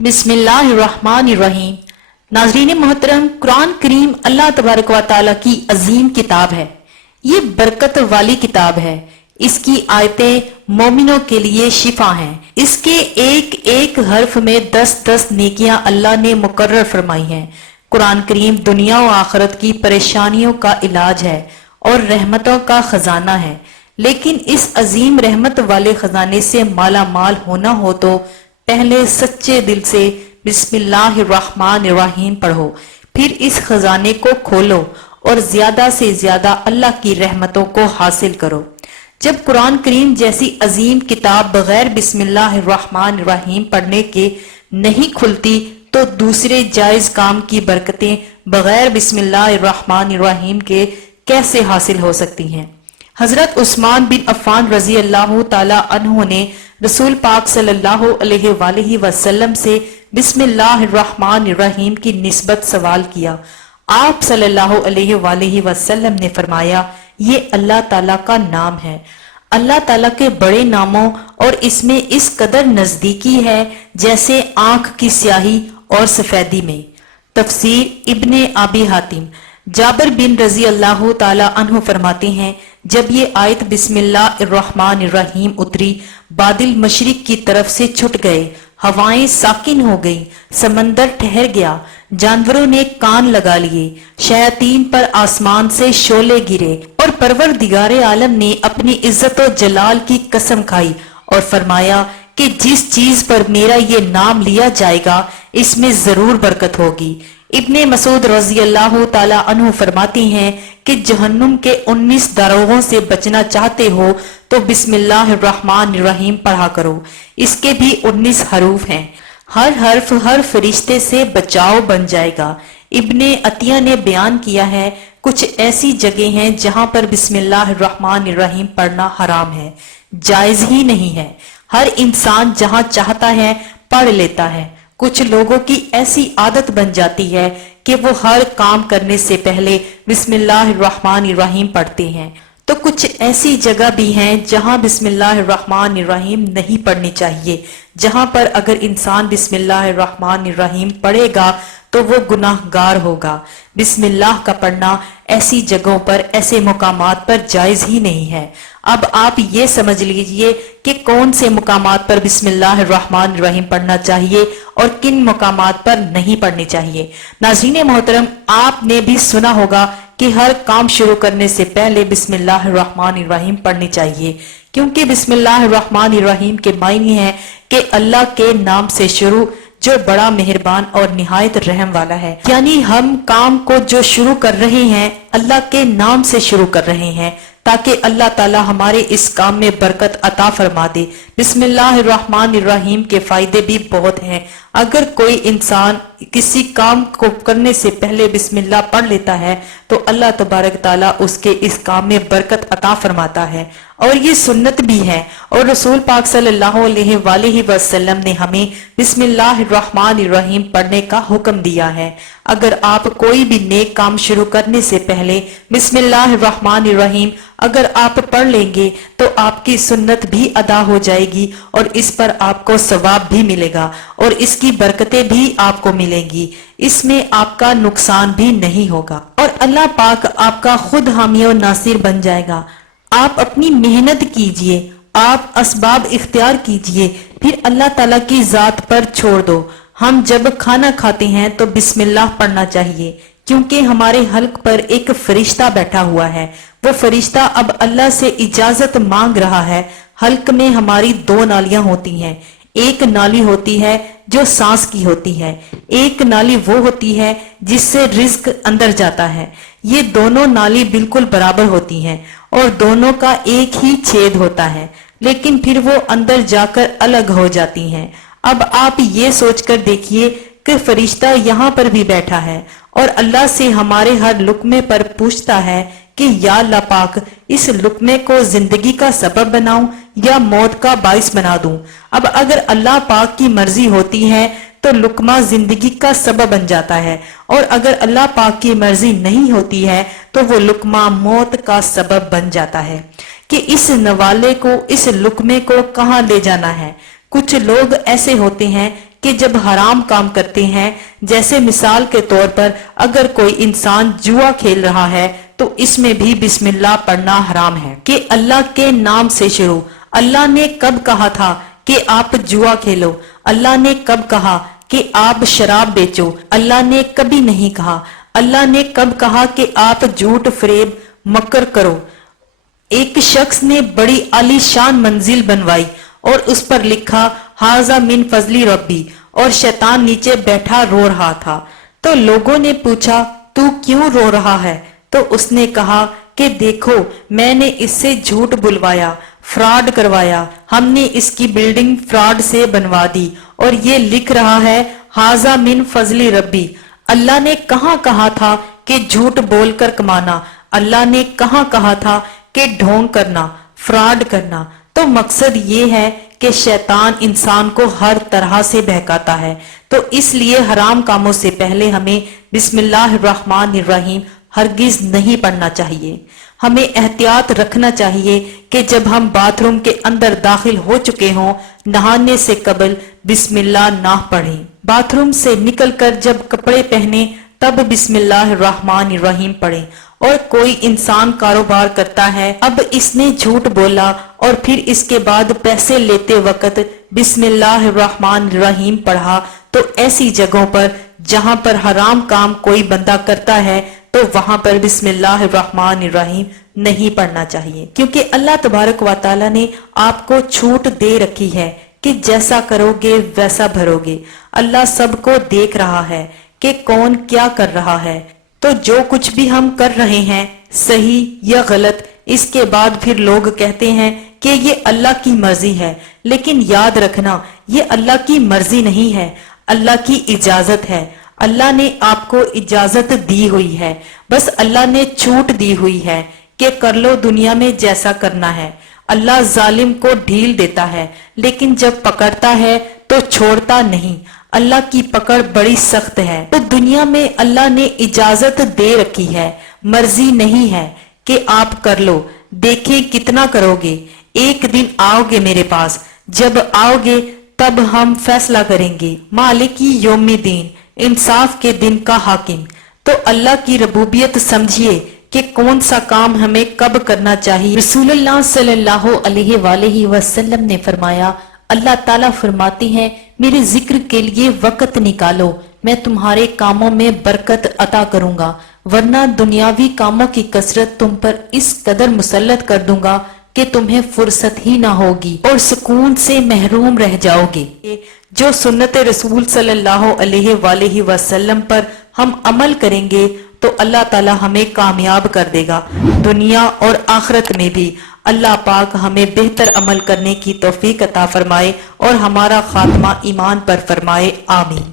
बिस्मिल्लाहिर्रहमानिर्रहीम। नाज़रीन मोहतरम, कुरान करीम अल्लाह तबारक व तआला की अजीम किताब है। ये बरकत वाली किताब है। इसकी आयतें मोमिनों के लिए शिफा हैं। इसके एक एक हर्फ में 10-10 नेकियां अल्लाह ने मुकर्रर फरमाई हैं। कुरान करीम दुनिया और आखिरत की परेशानियों का इलाज है और रहमतों का खजाना है। लेकिन इस अजीम रहमत वाले खजाने से माला माल होना हो तो पहले सच्चे दिल से बिस्मिल्लाहिर्रहमानिर्रहीम पढ़ो, फिर इस खजाने को खोलो और ज्यादा से ज्यादा अल्लाह की रहमतों को हासिल करो। जब कुरान करीम जैसी अजीम किताब बगैर बिस्मिल्लाहिर्रहमानिर्रहीम पढ़ने के नहीं खुलती तो दूसरे जायज काम की बरकतें बगैर बिस्मिल्लाहिर्रहमानिर्रहीम के कैसे हासिल हो सकती हैं। हजरत उस्मान बिन अफ़्फ़ान रजी अल्लाह ताला अन्हु ने रसूल पाक सल्लल्लाहु अलैहि वसल्लम से बिस्मिल्लाहिर्रहमानिर्रहीम की निस्बत सवाल किया। आप सल्लल्लाहु अलैहि वसल्लम ने फरमाया, ये अल्लाह ताला का नाम है। अल्लाह ताला के बड़े नामों और इसमें इस कदर नजदीकी है जैसे आंख की स्याही और सफेदी में। तफसीर इब्ने अबी हातिम। जाबिर बिन रजी अल्लाह ताला अन्हु फरमाते हैं, जब ये आयत बिस्मिल्लाहिर्रहमानिर्रहीम उतरी, बादल मशरिक की तरफ से छुट गए, हवाएं साकिन हो गई, समंदर ठहर गया, जानवरों ने कान लगा लिए, शयातीन पर आसमान से शोले गिरे और परवरदिगारे आलम ने अपनी इज्जत और जलाल की कसम खाई और फरमाया कि जिस चीज पर मेरा ये नाम लिया जाएगा इसमें जरूर बरकत होगी। इब्ने मसूद रजी अल्लाह ताला अन्हु फरमाती हैं कि जहन्नुम के 19 दारोगों से बचना चाहते हो तो बिस्मिल्लाहिर्रहमानिर्रहीम पढ़ा करो। इसके भी 19 हरूफ हैं। हर हर्फ हर फरिश्ते से बचाव बन जाएगा। इब्ने अतिया ने बयान किया है, कुछ ऐसी जगह हैं जहां पर बिस्मिल्लाहिर्रहमानिर्रहीम पढ़ना हराम है, जायज ही नहीं है। हर इंसान जहां चाहता है पढ़ लेता है। कुछ लोगों की ऐसी आदत बन जाती है कि वो हर काम करने से पहले बिस्मिल्लाहिर्रहमानिर्रहीम पढ़ते हैं। तो कुछ ऐसी जगह भी हैं जहां बिस्मिल्लाहिर्रहमानिर्रहीम नहीं पढ़नी चाहिए, जहां पर अगर इंसान बिस्मिल्लाहिर्रहमानिर्रहीम पढ़ेगा तो वो गुनाहगार होगा। बिस्मिल्लाह का पढ़ना ऐसी जगहों पर, ऐसे मुकामात पर जायज ही नहीं है। अब आप ये समझ लीजिए कि कौन से मुकामात पर बिस्मिल्लाहिर्रहमानिर्रहीम पढ़ना चाहिए और किन मुकामात पर नहीं पढ़नी चाहिए। नाज़रीन मोहतरम, आपने भी सुना होगा कि हर काम शुरू करने से पहले बिस्मिल्लाहिर्रहमानिर्रहीम पढ़नी चाहिए, क्योंकि बिस्मिल्लाहिर्रहमानिर्रहीम के मायने हैं कि अल्लाह के नाम से शुरू जो बड़ा मेहरबान और निहायत रहम वाला है। यानी हम काम को जो शुरू कर रहे हैं अल्लाह के नाम से शुरू कर रहे हैं ताकि अल्लाह ताला हमारे इस काम में बरकत अता फरमा दे। बिस्मिल्लाहिर्रहमानिर्रहीम के फायदे भी बहुत हैं। अगर कोई इंसान किसी काम को करने से पहले बिस्मिल्लाह पढ़ लेता है तो अल्लाह तबारक ताला उसके इस काम में बरकत अता फरमाता है और ये सुन्नत भी है। और रसूल पाक सल्लल्लाहु अलैहि वसल्लम ने हमें बिस्मिल्लाहिर्रहमानिर्रहीम पढ़ने का हुक्म दिया है। अगर आप कोई भी नेक काम शुरू करने से पहले बिस्मिल्लाहिर्रहमानिर्रहीम अगर आप पढ़ लेंगे तो आपकी सुन्नत भी अदा हो जाएगी और इस पर आपको सवाब भी मिलेगा और इसकी बरकतें भी आपको मिलेंगी। इसमें आपका नुकसान भी नहीं होगा और अल्लाह पाक आपका खुद हामी और नासिर बन जाएगा। आप अपनी मेहनत कीजिए, आप असबाब इख्तियार कीजिए, फिर अल्लाह ताला की जात पर छोड़ दो। हम जब खाना खाते हैं तो बिस्मिल्लाह पढ़ना चाहिए, क्योंकि हमारे हल्क पर एक फरिश्ता बैठा हुआ है। वो फरिश्ता अब अल्लाह से इजाजत मांग रहा है। हल्क में हमारी 2 नालियां होती हैं। एक नाली होती है जो सांस की होती है, एक नाली वो होती है जिससे रिज्क अंदर जाता है। ये दोनों नाली बिल्कुल बराबर होती हैं और दोनों का एक ही छेद होता है, लेकिन फिर वो अंदर जाकर अलग हो जाती हैं। अब आप ये सोचकर देखिए कि फरिश्ता यहाँ पर भी बैठा है और अल्लाह से हमारे हर लुक्मे पर पूछता है कि या अल्लाह पाक, इस लुक्मे को जिंदगी का सबब बनाऊं या मौत का बाइस बना दूं। अब अगर अल्लाह पाक की मर्जी होती है तो लुक्मा जिंदगी का सबब बन जाता है और अगर अल्लाह पाक की मर्जी नहीं होती है तो वो लुक्मा मौत का सबब बन जाता है कि इस नवाले को, इस लुक्मे को कहाँ ले जाना है। कुछ लोग ऐसे होते हैं کہ جب حرام کام کرتے ہیں، جیسے مثال کے طور پر اگر کوئی انسان جوا کھیل رہا ہے تو اس میں بھی بسم اللہ پڑھنا حرام ہے کہ اللہ کے نام سے شروع۔ اللہ نے کب کہا تھا کہ آپ جوا کھیلو؟ اللہ نے کب کہا کہ آپ شراب بیچو؟ اللہ نے کبھی نہیں کہا۔ اللہ نے کب کہا کہ آپ جھوٹ فریب مکر کرو؟ ایک شخص نے بڑی عالی شان منزل بنوائی اور اس پر لکھا ھذا من فضل ربی، اور شیطان نیچے بیٹھا رو رہا تھا۔ تو لوگوں نے پوچھا تو کیوں رو رہا ہے؟ تو اس نے کہا کہ دیکھو میں نے اس سے جھوٹ بلوایا، فراڈ کروایا، ہم نے اس کی بلڈنگ فراڈ سے بنوا دی اور یہ لکھ رہا ہے ھذا من فضل ربی۔ اللہ نے کہاں کہا تھا کہ جھوٹ بول کر کمانا؟ اللہ نے کہاں کہا تھا کہ ڈھونگ کرنا، فراڈ کرنا؟ تو مقصد یہ ہے کہ شیطان انسان کو ہر طرح سے بہکاتا ہے، تو اس لیے حرام کاموں سے پہلے ہمیں بسم اللہ الرحمن الرحیم ہرگز نہیں پڑھنا چاہیے۔ ہمیں احتیاط رکھنا چاہیے کہ جب ہم باتھ روم کے اندر داخل ہو چکے ہوں، نہانے سے قبل بسم اللہ نہ پڑھیں۔ باتھ روم سے نکل کر جب کپڑے پہنے تب بسم اللہ الرحمن الرحیم پڑھیں۔ اور کوئی انسان کاروبار کرتا ہے، اب اس نے جھوٹ بولا اور پھر اس کے بعد پیسے لیتے وقت بسم اللہ الرحمن الرحیم پڑھا، تو ایسی جگہوں پر جہاں پر حرام کام کوئی بندہ کرتا ہے تو وہاں پر بسم اللہ الرحمن الرحیم نہیں پڑھنا چاہیے، کیونکہ اللہ تبارک و تعالی نے آپ کو چھوٹ دے رکھی ہے کہ جیسا کرو گے ویسا بھرو گے۔ اللہ سب کو دیکھ رہا ہے کہ کون کیا کر رہا ہے، تو جو کچھ بھی ہم کر رہے ہیں صحیح یا غلط، اس کے بعد پھر لوگ کہتے ہیں کہ یہ اللہ کی مرضی ہے، لیکن یاد رکھنا یہ اللہ کی مرضی نہیں ہے، اللہ کی اجازت ہے۔ اللہ نے آپ کو اجازت دی ہوئی ہے، بس اللہ نے چھوٹ دی ہوئی ہے کہ کر لو دنیا میں جیسا کرنا ہے۔ اللہ ظالم کو ڈھیل دیتا ہے لیکن جب پکڑتا ہے تو چھوڑتا نہیں۔ اللہ کی پکڑ بڑی سخت ہے، تو دنیا میں اللہ نے اجازت دے رکھی ہے، مرضی نہیں ہے کہ آپ کر لو، دیکھیں کتنا کرو گے۔ ایک دن آؤ گے میرے پاس، جب آؤ گے تب ہم فیصلہ کریں گے۔ مالک یوم الدین، انصاف کے دن کا حاکم۔ تو اللہ کی ربوبیت سمجھیے کہ کون سا کام ہمیں کب کرنا چاہیے۔ رسول اللہ صلی اللہ علیہ وآلہ وسلم نے فرمایا، اللہ تعالیٰ فرماتے ہیں میرے ذکر کے لیے وقت نکالو، میں تمہارے کاموں میں برکت عطا کروں گا، ورنہ دنیاوی کاموں کی کثرت تم پر اس قدر مسلط کر دوں گا کہ تمہیں فرصت ہی نہ ہوگی اور سکون سے محروم رہ جاؤ گے۔ جو سنت رسول صلی اللہ علیہ وآلہ وسلم پر ہم عمل کریں گے تو اللہ تعالی ہمیں کامیاب کر دے گا، دنیا اور آخرت میں بھی۔ اللہ پاک ہمیں بہتر عمل کرنے کی توفیق عطا فرمائے اور ہمارا خاتمہ ایمان پر فرمائے، آمین۔